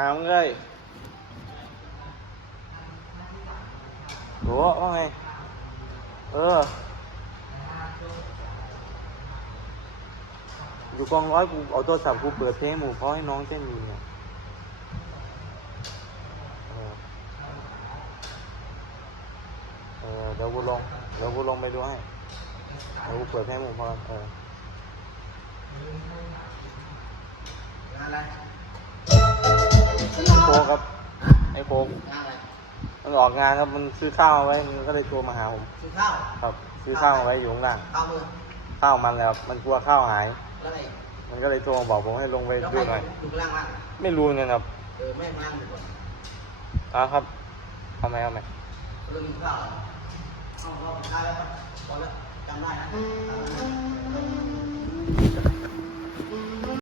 ามึงเลยโหว่าไง เออ อยู่กองร้อยกูเอาโทรศัพท์กูเปิดเพลงหมู่เพราะให้น้องเจนอยู่เนี่ยเออเดี๋ยวกูลง เดี๋ยวกูลงไปดูให้ เดี๋ยวกูเปิดเพลงหมู่พอเอออะไร คกครับ ไอ้โคกงานอะไรมันออกงานครับ มันซื้อข้าวมาไว้ มันก็เลยโทรมาหาผม ซื้อข้าวครับ ซื้อข้าวมาไว้อยู่ข้างล่างข้าวมือข้าวมันแล้วมันกลัวข้าวหาย แล้วไงมันก็เลยโทรมาบอกผมให้ลงไปแล้วดูใครหน่อย อยู่ข้างล่างล่างไม่รู้เงินครับเออแม่งล่างอยู่ก่อนอะครับเอาไหมเอาไหมเรื่องกินข้าวเอาเอาได้แล้วครับพอแล้วจำได้นะ